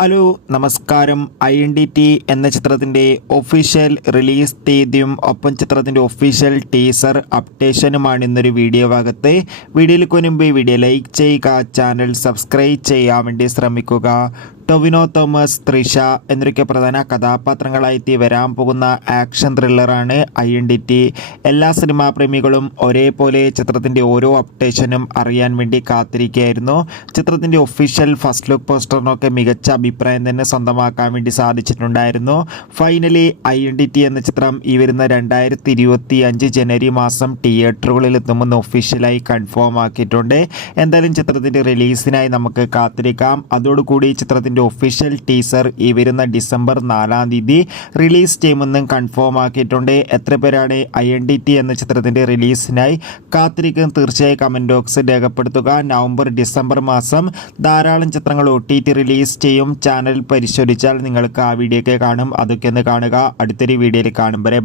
Hello നമസ്കാരം. INDT എന്ന ചിത്രത്തിൻ്റെ ഒഫീഷ്യൽ റിലീസ് തീയതിയും ഒപ്പം ചിത്രത്തിൻ്റെ ഒഫീഷ്യൽ ടീസർ അപ്ഡേഷനുമാണ് ഇന്നൊരു വീഡിയോ ഭാഗത്ത്. വീഡിയോയിലേക്ക് മുൻപ് വീഡിയോ ലൈക്ക് ചെയ്യുക, ചാനൽ സബ്സ്ക്രൈബ് ചെയ്യാൻ വേണ്ടി ശ്രമിക്കുക. ടൊവിനോ തോമസ്, തൃഷ എന്നൊക്കെ പ്രധാന കഥാപാത്രങ്ങളായി വരാൻ പോകുന്ന ആക്ഷൻ ത്രില്ലറാണ് INDT. എല്ലാ സിനിമാ പ്രേമികളും ഒരേപോലെ ചിത്രത്തിൻ്റെ ഓരോ അപ്ഡേഷനും അറിയാൻ വേണ്ടി കാത്തിരിക്കുകയായിരുന്നു. ചിത്രത്തിൻ്റെ ഒഫീഷ്യൽ ഫസ്റ്റ് ലുക്ക് പോസ്റ്ററിനൊക്കെ മികച്ച അഭിപ്രായം തന്നെ സ്വന്തമാക്കാൻ വേണ്ടി സാധിച്ചിട്ടുണ്ടായിരുന്നു. ഫൈനലി INDT എന്ന ചിത്രം ഈ വരുന്ന 2025 ജനുവരി മാസം തിയേറ്ററുകളിൽ എത്തുമെന്ന് ഒഫീഷ്യലായി കൺഫേം ആക്കിയിട്ടുണ്ട്. എന്തായാലും ചിത്രത്തിൻ്റെ റിലീസിനായി നമുക്ക് കാത്തിരിക്കാം. അതോടുകൂടി ചിത്രത്തിൻ്റെ ഒഫീഷ്യൽ ടീസർ ഈ വരുന്ന ഡിസംബർ 4-ാം തീയതി റിലീസ് ചെയ്യുമെന്നും കൺഫേം ആക്കിയിട്ടുണ്ട്. എത്ര പേരാണ് INDT എന്ന ചിത്രത്തിൻ്റെ റിലീസിനായി കാത്തിരിക്കുന്നത്? തീർച്ചയായും കമൻറ്റ് ബോക്സിൽ രേഖപ്പെടുത്തുക. നവംബർ ഡിസംബർ മാസം ധാരാളം ചിത്രങ്ങൾ OTT റിലീസ് ചെയ്യും. ചാനൽ പരിശോധിച്ചാൽ നിങ്ങൾക്ക് ആ വീഡിയോ ഒക്കെ കാണും. അതൊക്കെ ഒന്ന് കാണുക. അടുത്തൊരു വീഡിയോയിൽ കാണും വരെ